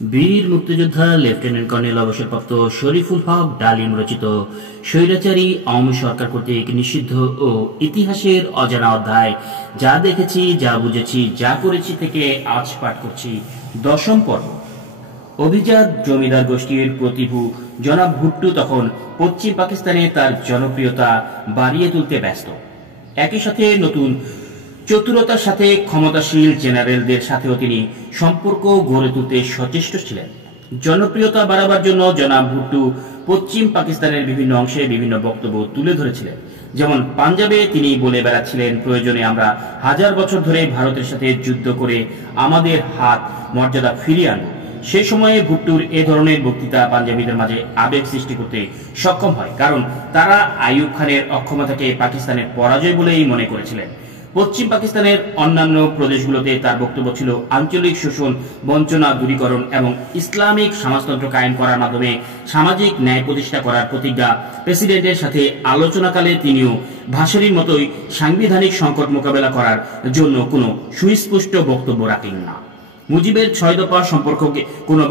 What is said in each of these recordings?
বীর মুক্তিযোদ্ধা lieutenant colonel অবসরপ্রাপ্ত শরীফুল হক ডালিম রচিত স্বৈরাচারী আওয়ামী সরকার কর্তৃক নিষিদ্ধ ও ইতিহাসের অজানা অধ্যায় যা দেখেছি, যা বুঝেছি, যা করেছি থেকে আজ পাঠ করছি 10ম পর্ব। অভিজাত জমিদার গোষ্ঠীর প্রতিভু জনাব ভুট্টো তখন পশ্চিম পাকিস্তানে তার জনপ্রিয়তা বাড়িয়ে তুলতে ব্যস্ত। একই সাথে নতুন চতুরতার সাথে ক্ষমতাশীল জেনারেলদের সাথেও তিনি সম্পর্ক গড়ে তুলতে সচেষ্ট ছিলেন। জনপ্রিয়তা বাড়াবার জন্য জনাব ভুট্টো পশ্চিম পাকিস্তানের বিভিন্ন অংশে বিভিন্ন বক্তব্য তুলে ধরেছিলেন। যেমন পাঞ্জাবে তিনি বলে বেড়াচ্ছিলেন, প্রয়োজনে আমরা 1000 বছর ধরে ভারতের সাথে যুদ্ধ করে আমাদের হাত মর্যাদা ফিরিয়ে আনব। সে সময়ে ভুট্টোর এ ধরনের বক্তৃতা পাঞ্জাবিদের মাঝে আবেগ সৃষ্টি করতে সক্ষম হয়, কারণ তারা আইয়ুব খানের অক্ষমতাকে পাকিস্তানের পরাজয় বলেই মনে করেছিলেন। পশ্চিম পাকিস্তানের অন্যান্য প্রদেশগুলোতে তার বক্তব্য ছিল আঞ্চলিক শোষণ, বঞ্চনা দূরীকরণ এবং ইসলামিক সমাজতন্ত্র কায়েম করার মাধ্যমে সামাজিক ন্যায় প্রতিষ্ঠা করার প্রতিজ্ঞা। প্রেসিডেন্টের সাথে আলোচনাকালে তিনিও ভাসানীর মতোই সাংবিধানিক সংকট মোকাবেলা করার জন্য কোনো সুস্পষ্ট বক্তব্য রাখেন না। মুজিবের 6 দফা সম্পর্কে কোনো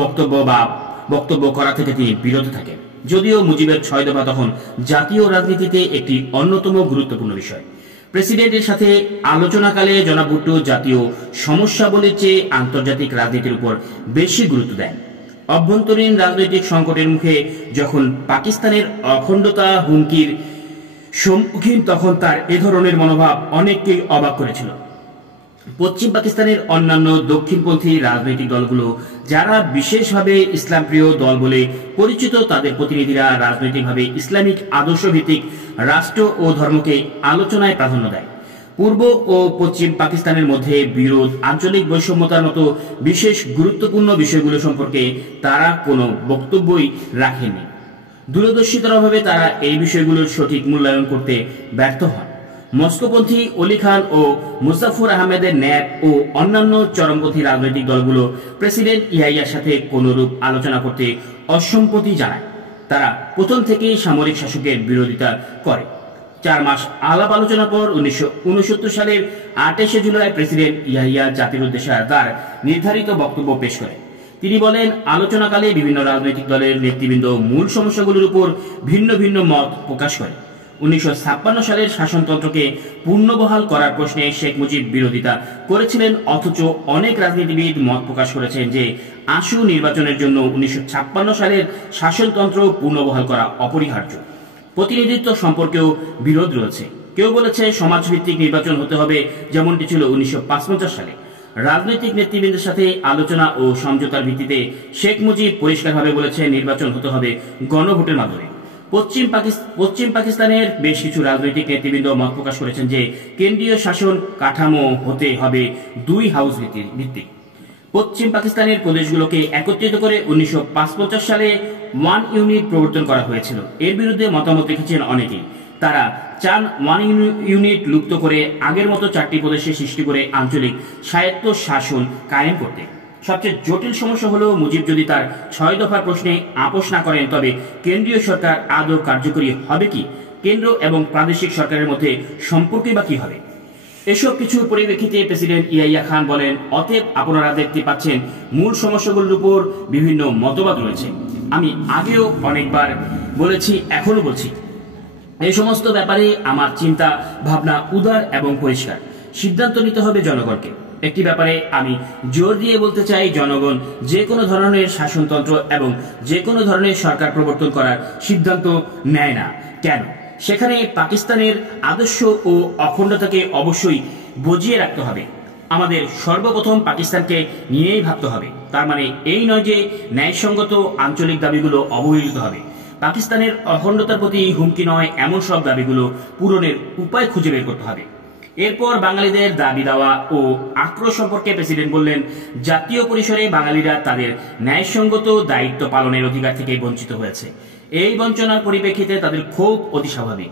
বক্তব্য করা থেকে তিনি বিরত থাকেন, যদিও মুজিবের 6 দফা তখন জাতীয় রাজনীতিতে একটি অন্যতম গুরুত্বপূর্ণ বিষয়। প্রেসিডেন্টের সাথে আলোচনাকালে জনাব ভুট্টো জাতীয় সমস্যাবলীর চেয়ে আন্তর্জাতিক রাজনীতির উপর বেশি গুরুত্ব দেন। অভ্যন্তরীণ রাজনৈতিক সংকটের মুখে যখন পাকিস্তানের অখণ্ডতা হুমকির সম্মুখীন, তখন তার এ ধরনের মনোভাব অনেককেই অবাক করেছিল। পশ্চিম পাকিস্তানের অন্যান্য দক্ষিণপন্থী রাজনৈতিক দলগুলো, যারা বিশেষভাবে ইসলামপ্রিয় দল বলে পরিচিত, তাদের প্রতিনিধিরা রাজনৈতিকভাবে ইসলামিক আদর্শভিত্তিক রাষ্ট্র ও ধর্মকে আলোচনায় প্রাধান্য দেয়। পূর্ব ও পশ্চিম পাকিস্তানের মধ্যে বিরোধ, আঞ্চলিক বৈষম্যতার মতো বিশেষ গুরুত্বপূর্ণ বিষয়গুলো সম্পর্কে তারা কোনো বক্তব্যই রাখেনি। দূরদর্শিতার অভাবে তারা এই বিষয়গুলোর সঠিক মূল্যায়ন করতে ব্যর্থ হন। মস্কোপন্থী অলি খান ও মুজাফফর আহমেদের ন্যাপ ও অন্যান্য চরমপন্থী রাজনৈতিক দলগুলো প্রেসিডেন্ট ইয়াহিয়ার সাথে কোনরূপ আলোচনা করতে অসম্মতি জানায়। তারা প্রথম থেকেই সামরিক শাসকের বিরোধিতা করে। 4 মাস আলাপ আলোচনা পর 1969 সালের 28শে জুলাই প্রেসিডেন্ট ইয়াহিয়া জাতির উদ্দেশ্যে তার নির্ধারিত বক্তব্য পেশ করেন। তিনি বলেন, আলোচনাকালে বিভিন্ন রাজনৈতিক দলের নেতৃবৃন্দ মূল সমস্যাগুলোর উপর ভিন্ন ভিন্ন মত প্রকাশ করে। 1956 সালের শাসনতন্ত্রকে পুনর্বহাল করার প্রশ্নে শেখ মুজিব বিরোধিতা করেছিলেন, অথচ অনেক রাজনীতিবিদ মত প্রকাশ করেছেন যে আশু নির্বাচনের জন্য 1956 সালের শাসনতন্ত্র পুনর্বহাল করা অপরিহার্য। প্রতিনিধিত্ব সম্পর্কেও বিরোধ রয়েছে। কেউ বলেছে সমাজভিত্তিক নির্বাচন হতে হবে, যেমনটি ছিল 1955 সালে। রাজনৈতিক নেতৃবৃন্দের সাথে আলোচনা ও সমঝোতার ভিত্তিতে শেখ মুজিব পরিষ্কারভাবে বলেছে নির্বাচন হতে হবে গণভোটের মাধ্যমে। পশ্চিম পাকিস্তানের বেশ কিছু রাজনৈতিক নেতৃবৃন্দ মত প্রকাশ করেছেন যে কেন্দ্রীয় শাসন কাঠামো হতে হবে 2 হাউস ভিত্তিক। পশ্চিম পাকিস্তানের প্রদেশগুলোকে একত্রিত করে 1955 সালে 1 ইউনিট প্রবর্তন করা হয়েছিল। এর বিরুদ্ধে মতামত রেখেছেন অনেকেই। তারা চান 1 ইউনিট লুপ্ত করে আগের মতো 4টি প্রদেশে সৃষ্টি করে আঞ্চলিক স্বায়ত্ত শাসন কায়েম করতে। সবচেয়ে জটিল সমস্যা হলো, মুজিব যদি তার 6 দফার প্রশ্নে আপোষ না করেন, তবে কেন্দ্রীয় সরকার আদৌ কার্যকরী হবে কি? কেন্দ্র এবং প্রাদেশিক সরকারের মধ্যে সম্পর্কই বা কি হবে? এসব কিছুর পরিপ্রেক্ষিতে প্রেসিডেন্ট ইয়াহিয়া খান বলেন, অতএব আপনারা দেখতে পাচ্ছেন মূল সমস্যাগুলোর উপর বিভিন্ন মতবাদ রয়েছে। আমি আগেও অনেকবার বলেছি, এখনো বলছি, এই সমস্ত ব্যাপারে আমার চিন্তা ভাবনা উদার এবং পরিষ্কার। সিদ্ধান্ত নিতে হবে জনগণকে। একটি ব্যাপারে আমি জোর দিয়ে বলতে চাই, জনগণ যে কোনো ধরনের শাসনতন্ত্র এবং যে কোনো ধরনের সরকার প্রবর্তন করার সিদ্ধান্ত নেয় না। কেন? সেখানে পাকিস্তানের আদর্শ ও অখণ্ডতাকে অবশ্যই বজিয়ে রাখতে হবে। আমাদের সর্বপ্রথম পাকিস্তানকে নিয়েই ভাবতে হবে। তার মানে এই নয় যে ন্যায়সঙ্গত আঞ্চলিক দাবিগুলো অবহেলিত হবে। পাকিস্তানের অখণ্ডতার প্রতি হুমকি নয়, এমন সব দাবিগুলো পূরণের উপায় খুঁজে বের করতে হবে। এরপর বাঙালিদের দাবি দেওয়া ও আক্রোশ সম্পর্কে প্রেসিডেন্ট বললেন, জাতীয় পরিসরে বাঙালিরা তাদের ন্যায়সঙ্গত দায়িত্ব পালনের অধিকার থেকে বঞ্চিত হয়েছে। এই বঞ্চনার পরিপ্রেক্ষিতে তাদের ক্ষোভ অতি স্বাভাবিক।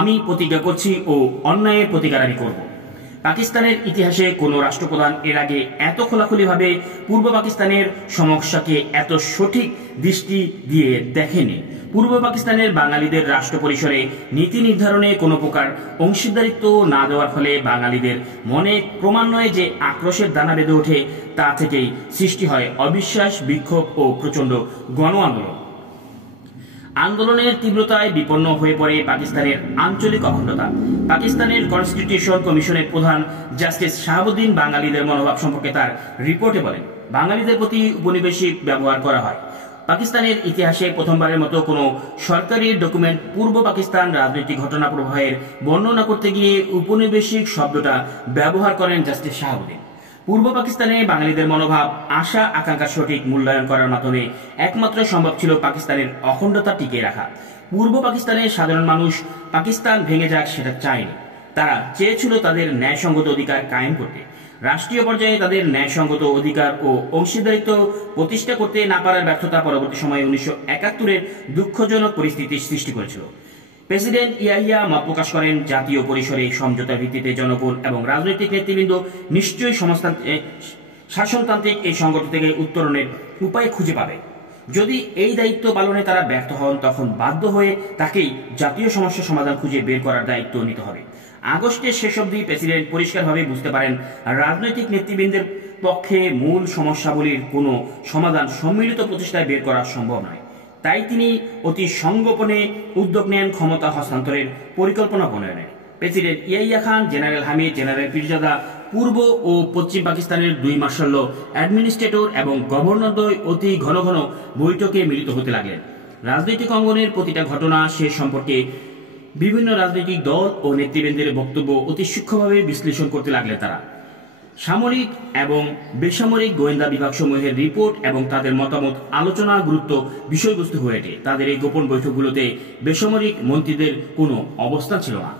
আমি প্রতিজ্ঞা করছি ও অন্যায়ের প্রতিকার আমি করব। পাকিস্তানের ইতিহাসে কোনো রাষ্ট্রপ্রধান এর আগে এত খোলাখুলিভাবে পূর্ব পাকিস্তানের সমস্যাকে এত সঠিক দৃষ্টি দিয়ে দেখেনি। পূর্ব পাকিস্তানের বাঙালিদের রাষ্ট্র পরিসরে নীতি নির্ধারণে কোনো প্রকার অংশীদারিত্ব না দেওয়ার ফলে বাঙালিদের মনে ক্রমান্বয়ে যে আক্রোশের দানা বেঁধে ওঠে, তা থেকেই সৃষ্টি হয় অবিশ্বাস, বিক্ষোভ ও প্রচণ্ড গণ আন্দোলন। আন্দোলনের তীব্রতায় বিপন্ন হয়ে পড়ে পাকিস্তানের আঞ্চলিক অখণ্ডতা। পাকিস্তানের কনস্টিটিউশন কমিশনের প্রধান জাস্টিস শাহাবুদ্দিন বাঙালিদের মনোভাব সম্পর্কে তার রিপোর্টে বলেন, বাঙালিদের প্রতি উপনিবেশিক ব্যবহার করা হয়। পাকিস্তানের ইতিহাসে প্রথমবারের মতো কোনো সরকারি ডকুমেন্ট পূর্ব পাকিস্তান রাজনৈতিক ঘটনা প্রবাহের বর্ণনা করতে গিয়ে উপনিবেশিক শব্দটা ব্যবহার করেন জাস্টিস শাহাবুদ্দিন। পূর্ব পাকিস্তানে বাঙালিদের মনোভাব, আশা আকাঙ্ক্ষার সঠিক মূল্যায়ন করার মাধ্যমে একমাত্র সম্ভব ছিল পাকিস্তানের অখণ্ডতা টিকিয়ে রাখা। পূর্ব পাকিস্তানের সাধারণ মানুষ পাকিস্তান ভেঙে যাক সেটা চায়নি, তারা চেয়েছিল তাদের ন্যায়সঙ্গত অধিকার কায়েম করতে। রাষ্ট্রীয় পর্যায়ে তাদের ন্যায়সঙ্গত অধিকার ও অংশীদারিত্ব প্রতিষ্ঠা করতে না পারার ব্যর্থতা পরবর্তী সময়ে 1971-এর দুঃখজনক পরিস্থিতির সৃষ্টি করেছিল। প্রেসিডেন্ট ইয়াহিয়া মত প্রকাশ করেন, জাতীয় পরিসরে সমঝোতার ভিত্তিতে জনগণ এবং রাজনৈতিক নেতৃবৃন্দ নিশ্চয়ই শাসনতান্ত্রিক এই সংকট থেকে উত্তরণের উপায় খুঁজে পাবে। যদি এই দায়িত্ব পালনে তারা ব্যর্থ হন, তখন বাধ্য হয়ে তাকেই জাতীয় সমস্যা সমাধান খুঁজে বের করার দায়িত্ব নিতে হবে। আগস্টের শেষ অবধি প্রেসিডেন্ট পরিষ্কারভাবে বুঝতে পারেন, রাজনৈতিক নেতৃবৃন্দের পক্ষে মূল সমস্যাগুলির কোনো সমাধান সম্মিলিত প্রচেষ্টায় বের করা সম্ভব নয়। তাই তিনি অতি সংগোপনে উদ্যোগ নেন ক্ষমতা হস্তান্তরের পরিকল্পনা প্রণয়নের। President Yahya Khan, general Hamid, general Pirzada, পূর্ব ও পশ্চিম পাকিস্তানের দুই মার্শাল অ্যাডমিনিস্ট্রেটর এবং গভর্নরদ্বয় অতি ঘন ঘন বৈঠকে মিলিত হতে লাগলেন। রাজনৈতিক অঙ্গনের প্রতিটা ঘটনা সে সম্পর্কে বিভিন্ন রাজনৈতিক দল ও নেতৃবৃন্দের বক্তব্য অতি সূক্ষ্মভাবে বিশ্লেষণ করতে লাগলেন তারা। সামরিক এবং বেসামরিক গোয়েন্দা বিভাগসমূহের রিপোর্ট এবং তাদের মতামত আলোচনা গুরুত্ব বিষয়বস্তু হয়ে ওঠে। তাদের এই গোপন বৈঠকগুলোতে বেসামরিক মন্ত্রীদের কোনো অবস্থান ছিল না।